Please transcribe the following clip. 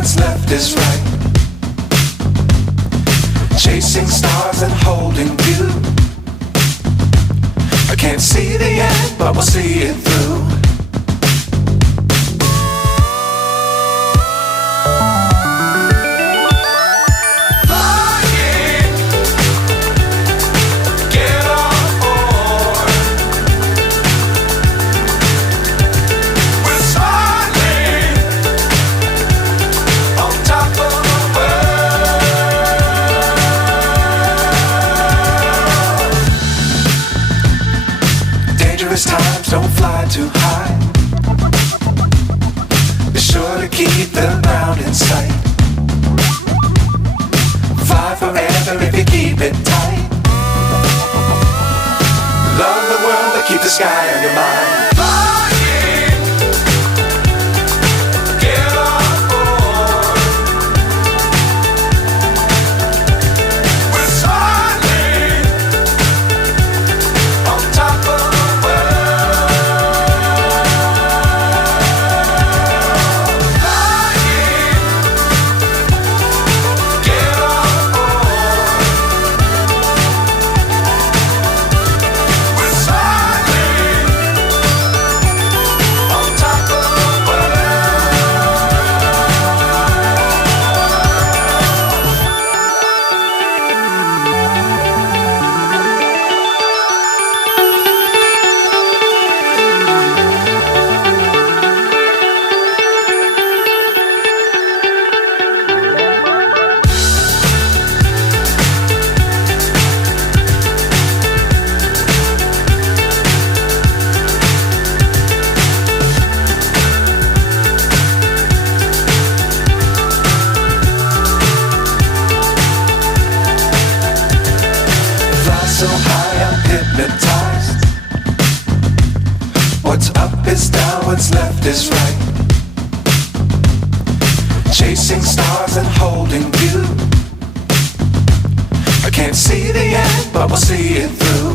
what's left is right. Chasing stars and holding you. I can't see the end, but we'll see it through. Times don't fly too high. Be sure to keep the ground in sight. Fly forever if you keep it tight. Love the world but keep the sky on your mind. So high I'm hypnotized. What's up is down, what's left is right. Chasing stars and holding you. I can't see the end, but we'll see it through.